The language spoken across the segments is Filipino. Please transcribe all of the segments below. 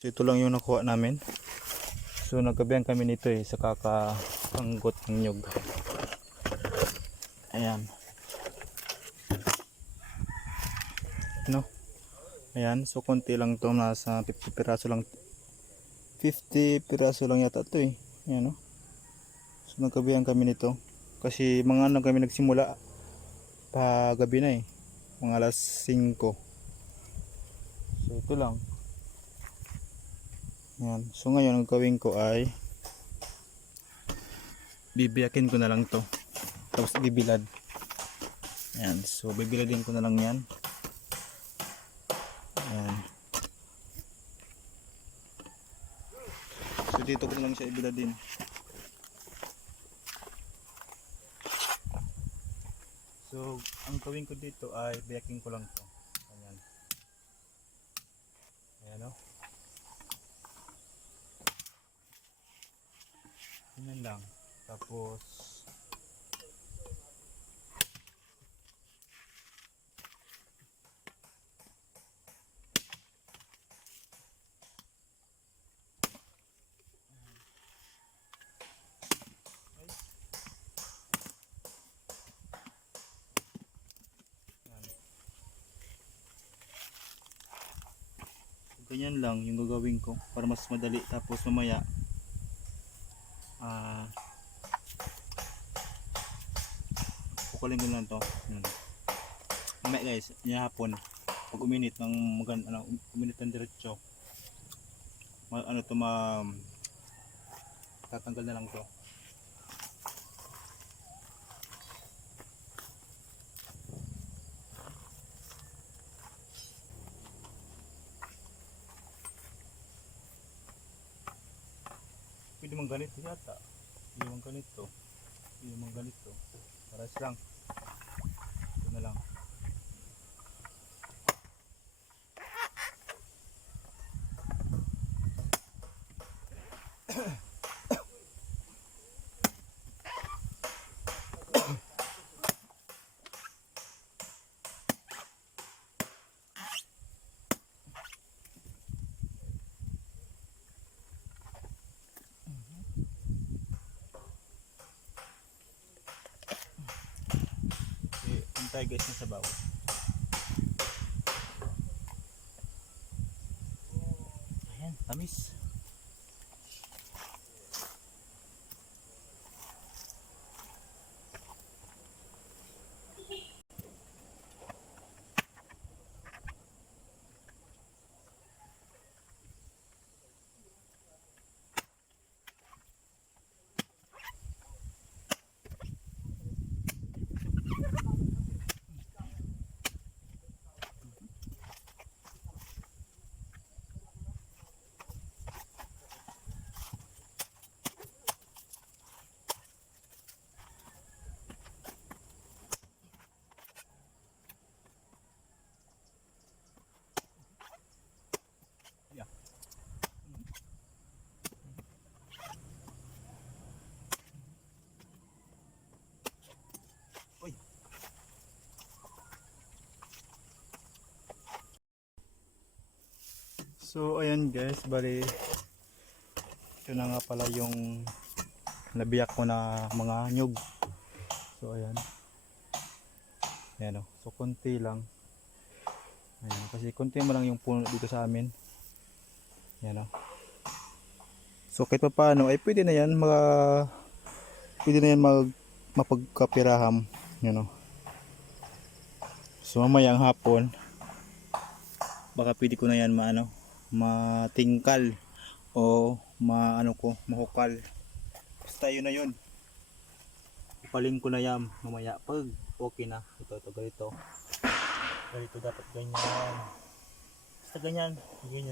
So ito lang yung nakuha namin. So nagkabihan kami nito sa kakanggot ng nyug. Ayan. No? Ayan, so konti lang to, nasa 50 piraso lang. 50 piraso lang yata to Ayan, no? So nagkabihan kami nito. Kasi mga ano kami nagsimula pa gabi na mga alas 5. So ito lang. Ayan. So ngayon ang gawin ko ay bibiyakin ko na lang to. Tapos bibilad. Ayan. So bibiladin ko na lang yan. Ayan. So dito ko na lang siya ibiladin. So ang gawin ko dito ay biyakin ko lang to. Ayan. Ayan o. Ganyan lang. Tapos ganyan lang yung gagawin ko para mas madali. Tapos mamaya kukulin ko lang to. Mamaya guys, hapon pag uminit ng uminit ng diretso, tatanggal na lang to. Pwede mang ganito yata. Pwede mang ganito. Pwede mang ganito. Paras lang. Ito na lang. Tayo guys na sabaw. Ayan, tamis. So ayan guys, bali ito na nga pala yung nabiyak ko na mga nyug. So ayan. Ayan o. So konti lang. Ayan, kasi konti mo lang yung puno dito sa amin. Ayan o. So kahit pa paano ay pwede na yan mapagkapiraham. Ayan o. So mamaya ang hapon baka pwede ko na yan matingkal o mahukal. Basta yun na yun. Upaling ko na yan mamaya pag okay na. Ito ganito dapat ganyan. Basta ganyan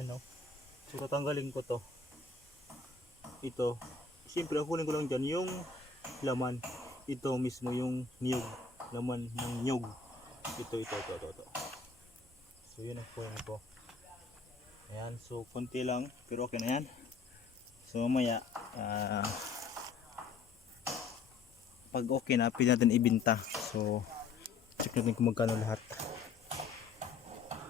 no. So tatanggalin ko to. Ito siyempre kunin ko lang dyan yung laman. Ito mismo yung niyog, laman ng niyog. Ito. So yun ang kunin ko. Ayan, so konti lang pero okay na yan. So mamaya pag okay na pwede natin ibenta. So check natin kung magkano lahat.